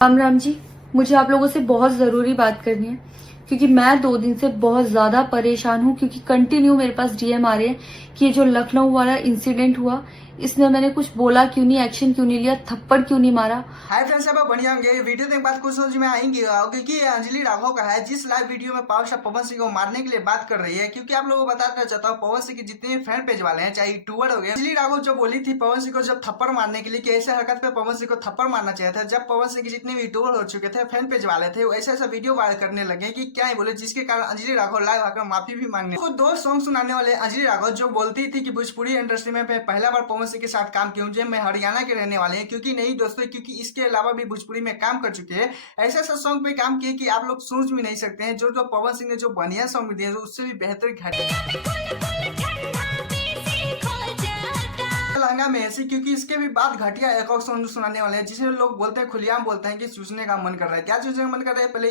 राम राम जी। मुझे आप लोगों से बहुत ज़रूरी बात करनी है क्योंकि मैं 2 दिन से बहुत ज़्यादा परेशान हूँ क्योंकि कंटिन्यू मेरे पास डीएम आ रहे हैं कि ये जो लखनऊ वाला इंसिडेंट हुआ इसमें मैंने कुछ बोला क्यों नहीं, एक्शन क्यों नहीं लिया, थप्पड़ क्यों नहीं मारा। हाय फ्रेंड्स, सब बढ़िया होंगे। वीडियो देख बात कुछ समझ में आएंगी क्योंकि ये अंजलि राघव का है, जिस लाइव वीडियो में पावर स्टार पवन सिंह को मारने के लिए बात कर रही है। क्योंकि आप लोगों को बताना चाहता हूँ, पवन सिंह के जितने भी फैन पेज वाले हैं, चाहे यूट्यूबर हो गए, अंजलि राघव जो बोली थी पवन सिंह को जब थप्पड़ मारने के लिए कि ऐसे हरकत पे पवन सिंह को थप्पड़ मारना चाहिए था, जब पवन सिंह के जितने भी यूट्यूबर हो चुके थे, फैन पेज वाले थे, वो ऐसा ऐसा वीडियो वायरल करने लगे कि क्या ही बोले, जिसके कारण अंजलि राघव लाइव आकर माफी भी मांगने को 2 सॉन्ग सुनाने वाले अंजलि राघव जो बोलती थी कि भोजपुरी इंडस्ट्री में मैं पहला बार पवन सिंह के साथ काम किया हूँ, मैं हरियाणा के रहने वाले हैं। क्योंकि नहीं दोस्तों, क्योंकि इसके अलावा भी भोजपुरी में काम कर चुके हैं, ऐसे ऐसे सॉन्ग पे काम किए कि आप लोग सोच भी नहीं सकते हैं। जो जो पवन सिंह ने जो बढ़िया सॉन्ग दिए उससे भी बेहतर लहंगा में ऐसी, क्योंकि इसके भी बाद घटिया एक और सॉन्ग सुनाने वाले हैं जिसमें लोग बोलते हैं, खुलेआम बोलते हैं कि चूसने का मन कर रहा है। क्या चूसने का मन कर रहा है? पहले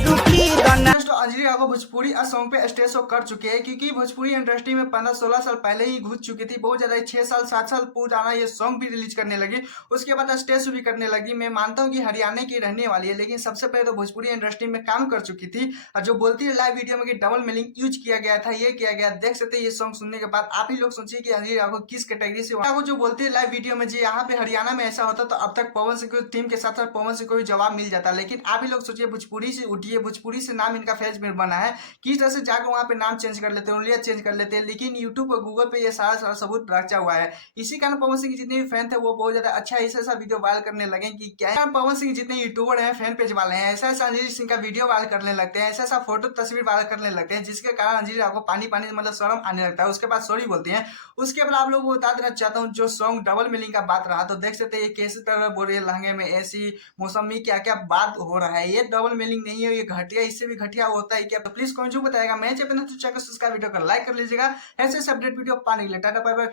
दोस्तों, अंजलि राघव भोजपुरी सॉन्ग पे स्टेज शो कर चुके हैं। क्योंकि भोजपुरी इंडस्ट्री में 15-16 साल पहले ही घुस चुकी थी, बहुत ज्यादा 6 साल 7 साल पुराना ये सॉन्ग भी रिलीज करने लगी, उसके बाद स्टेज शो भी करने लगी। मैं मानता हूँ कि हरियाणा की रहने वाली है, लेकिन सबसे पहले तो भोजपुरी इंडस्ट्री में काम कर चुकी थी। और जो बोलती है लाइव वीडियो में कि डबल मीनिंग यूज किया गया था, ये किया गया, देख सकते हैं ये सॉन्ग सुनने के बाद आप ही लोग सोचिए कि अंजलि राघव किस कैटेगरी से वो जो बोलती है लाइव वीडियो में जी यहाँ पे हरियाणा में ऐसा होता तो अब तक पवन सिंह की टीम के साथ साथ पवन सिंह को भी जवाब मिल जाता। लेकिन आप ही लोग सोचिए, भोजपुरी से उठिए, भोजपुरी से नाम इनका फेज में बना है, किस तरह से जाकर वहाँ पे नाम चेंज कर लेते हैं, उंगलियां चेंज कर लेते हैं। लेकिन यूट्यूब और गूगल पे ये सारा सारा सबूत रचा हुआ है। इसी कारण पवन सिंह के जितने भी फैन थे वो बहुत ज्यादा अच्छा ऐसा वीडियो वायरल करने लगे कि क्या पवन सिंह जितने यूट्यूबर हैं, फैन पेज वाले हैं, ऐसा ऐसा अंजलि सिंह का वीडियो वायरल करने लगते हैं, ऐसा ऐसा फोटो तस्वीर वायरल करने लगते हैं, जिसके कारण अंजलि राघव को पानी पानी मतलब शर्म आने लगता है। उसके बाद सॉरी बोलती हैं। उसके बाद आप लोगों को बता देना चाहता हूँ, जो सॉन्ग डबल मीनिंग का बात रहा, तो देख सकते हैं ये कैसे तरह बोल रही है, लहंगे में ऐसी मौसमी, क्या क्या बात हो रहा है। ये डबल मीनिंग नहीं है, ये घटिया, इससे भी घटिया होता है क्या? तो प्लीज कमेंट जो बताएगा। मैं चाहे तो चैनल सब्सक्राइब, वीडियो को लाइक कर लीजिएगा ऐसे अपडेट वीडियो पाने के लिए। Tata bye bye.